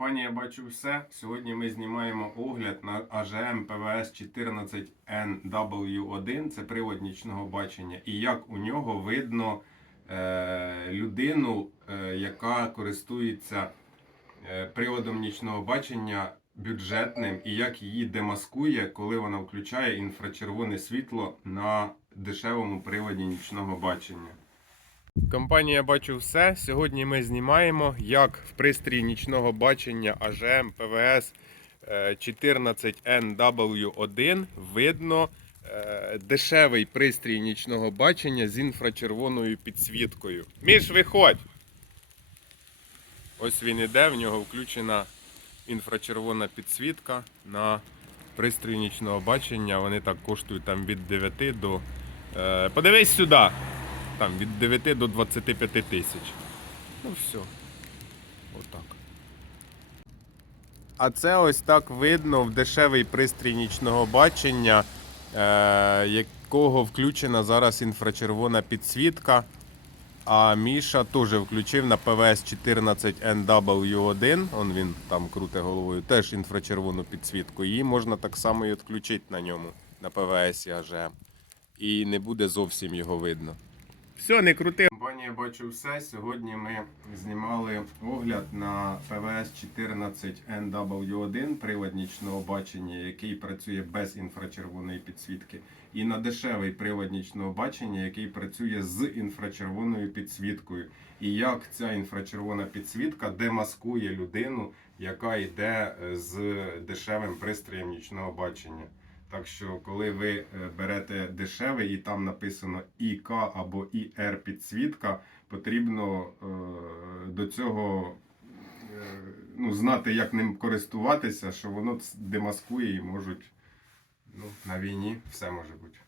Компанія бачу все. Сьогодні ми знімаємо огляд на AGM PVS 14NW1. Це привод нічного бачення. І як у нього видно е, людину, е, яка користується е, приводом нічного бачення бюджетним, і як її демаскує, коли вона включає інфрачервоне світло на дешевому приводі нічного бачення. Компанія бачу все. Сьогодні ми знімаємо, як в пристрій нічного бачення PVS е, 14NW1 видно е, дешевий пристрій нічного бачення з інфрачервоною підсвіткою. Міш, виходь! Ось він іде, в нього включена інфрачервона підсвітка на пристрій нічного бачення. Вони так коштують там від 9 до. Е, подивись сюди! Там від 9 до 25 тисяч. Ну все. Отак. А це ось так видно в дешевий пристрій нічного бачення, е, якого включена зараз інфрачервона підсвітка. А Міша теж включив на ПВС 14NW1. Он він там круте головою, теж інфрачервону підсвітку. Її можна так само і відключити на ньому, на ПВС АЖМ. І не буде зовсім його видно. Все, не крути. Компанія бачу все. Сьогодні ми знімали огляд на ПВС 14NW1 привод нічного бачення, який працює без інфрачервоної підсвітки. І на дешевий привод нічного бачення, який працює з інфрачервоною підсвіткою. І як ця інфрачервона підсвітка демаскує людину, яка йде е, з дешевим пристроєм нічного бачення. Так що, коли ви е, берете дешевий і там написано ІК або ІР підсвітка, потрібно е, до цього е, ну, знати, як ним користуватися, що воно демаскує і можуть ну, на війні все може бути.